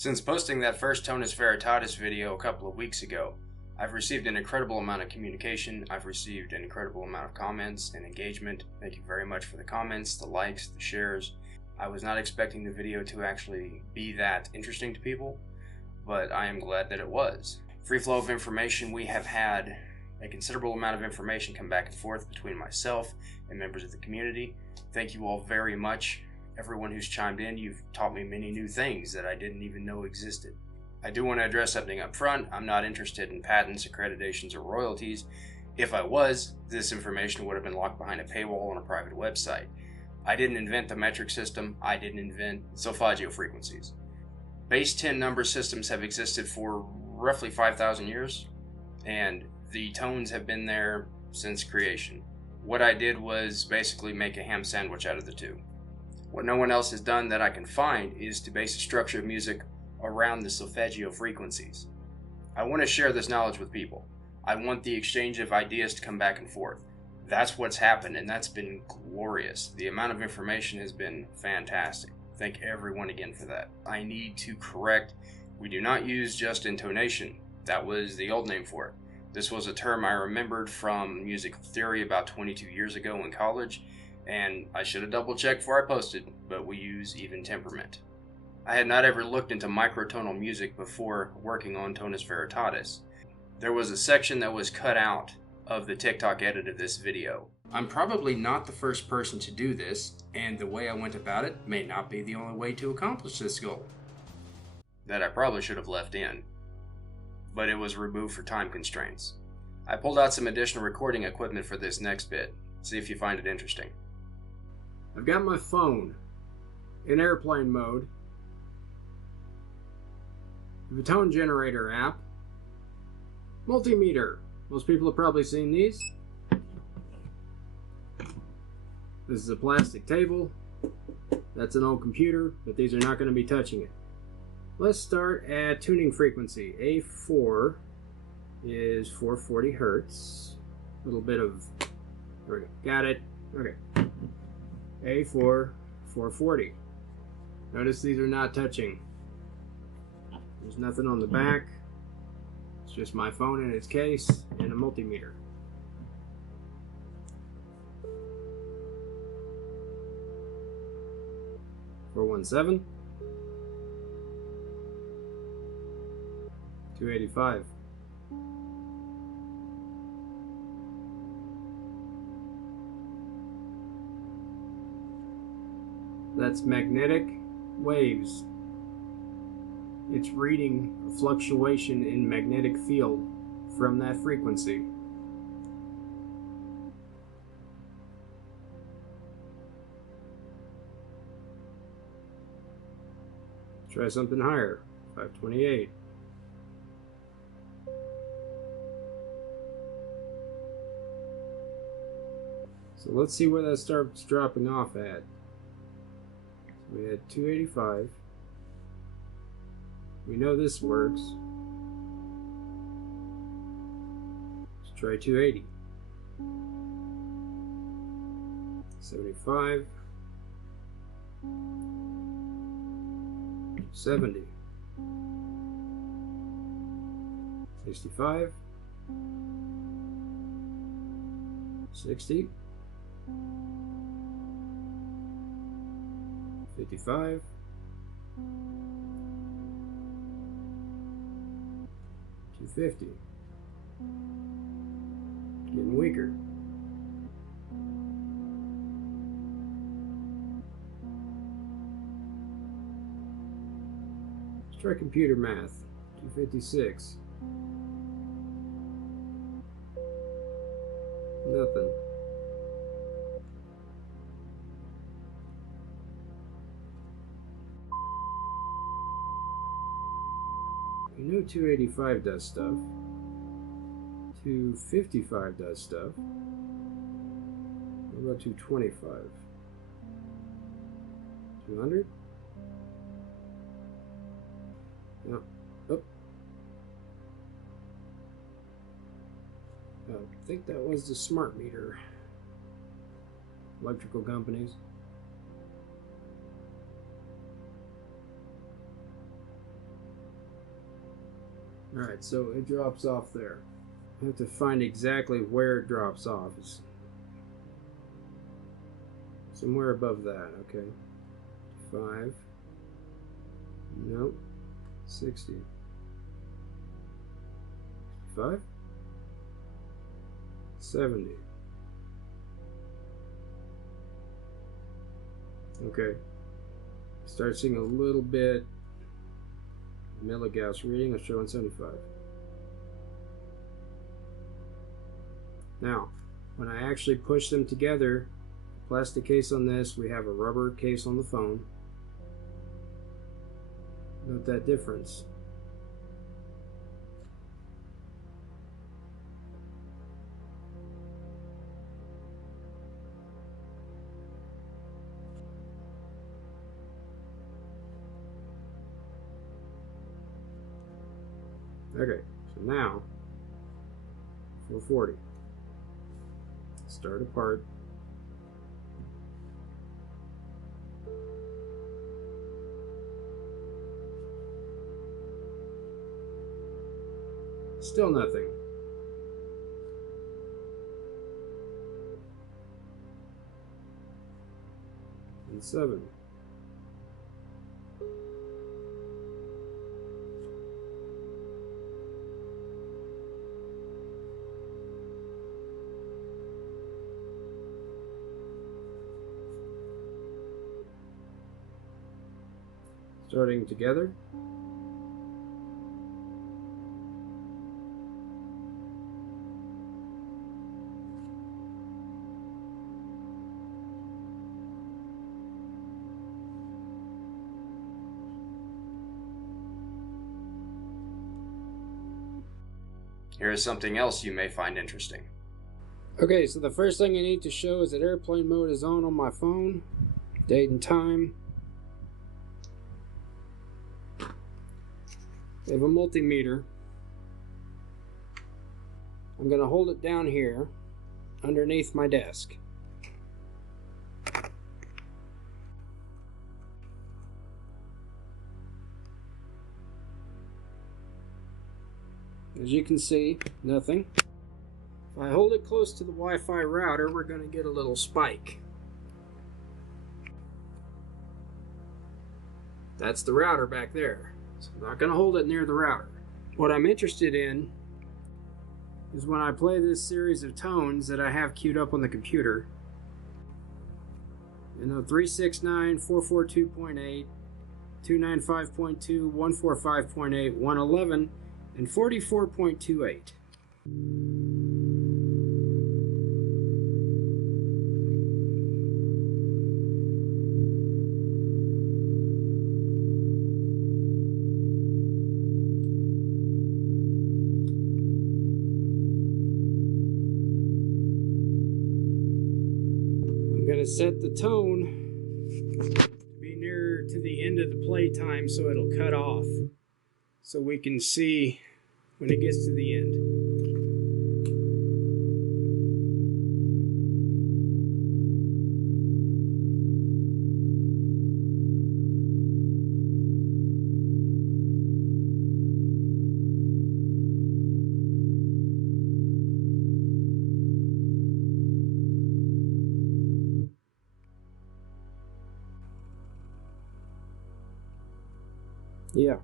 Since posting that first Tonus Veritatis video a couple of weeks ago, I've received an incredible amount of communication. I've received an incredible amount of comments and engagement. Thank you very much for the comments, the likes, the shares. I was not expecting the video to actually be that interesting to people, but I am glad that it was. Free flow of information. We have had a considerable amount of information come back and forth between myself and members of the community. Thank you all very much. Everyone who's chimed in, you've taught me many new things that I didn't even know existed. I do want to address something up front. I'm not interested in patents, accreditations, or royalties. If I was, this information would have been locked behind a paywall on a private website. I didn't invent the metric system. I didn't invent solfeggio frequencies. Base 10 number systems have existed for roughly 5,000 years, and the tones have been there since creation. What I did was basically make a ham sandwich out of the two. What no one else has done that I can find is to base the structure of music around the solfeggio frequencies. I want to share this knowledge with people. I want the exchange of ideas to come back and forth. That's what's happened, and that's been glorious. The amount of information has been fantastic. Thank everyone again for that. I need to correct, we do not use just intonation. That was the old name for it. This was a term I remembered from musical theory about 22 years ago in college, and I should have double checked before I posted, but we use even temperament. I had not ever looked into microtonal music before working on Tonus Veritatis. There was a section that was cut out of the TikTok edit of this video. I'm probably not the first person to do this, and the way I went about it may not be the only way to accomplish this goal. That I probably should have left in, but it was removed for time constraints. I pulled out some additional recording equipment for this next bit. See if you find it interesting. I've got my phone in airplane mode, the tone generator app, multimeter. Most people have probably seen these. This is a plastic table. That's an old computer, but these are not going to be touching it. Let's start at tuning frequency. A4 is 440 Hertz. A little bit of, there we go, got it. Okay. A4, 440. Notice these are not touching. There's nothing on the back. It's just my phone in its case and a multimeter. $417, $285. That's magnetic waves. It's reading a fluctuation in magnetic field from that frequency. Try something higher. 528. So let's see where that starts dropping off at. We had 285. We know this works. Let's try 280. 75. 70. 65. 60. 55, 250, getting weaker. Let's try computer math. 256, nothing. We know 285 does stuff. 255 does stuff. What about 225? 200? No. Oh. I think that was the smart meter. Electrical companies. Alright, so it drops off there. I have to find exactly where it drops off. It's somewhere above that, okay. 5. Nope. 60. 5. 70. Okay. Start seeing a little bit milligauss reading. Let's show 175. Now, when I actually push them together, plastic case on this, we have a rubber case on the phone. Note that difference. Okay, so now 440. Start apart. Still nothing. And 7. Starting together. Here is something else you may find interesting. Okay, so the first thing I need to show is that airplane mode is on my phone. Date and time. They have a multimeter. I'm going to hold it down here underneath my desk. As you can see, nothing. If I hold it close to the Wi-Fi router, we're going to get a little spike. That's the router back there. So I'm not going to hold it near the router. What I'm interested in is when I play this series of tones that I have queued up on the computer. You know, 369, 442.8, 295.2, 145.8, 111, and 44.28. I'm going to set the tone to be nearer to the end of the play time so it'll cut off, so we can see when it gets to the end. Yeah.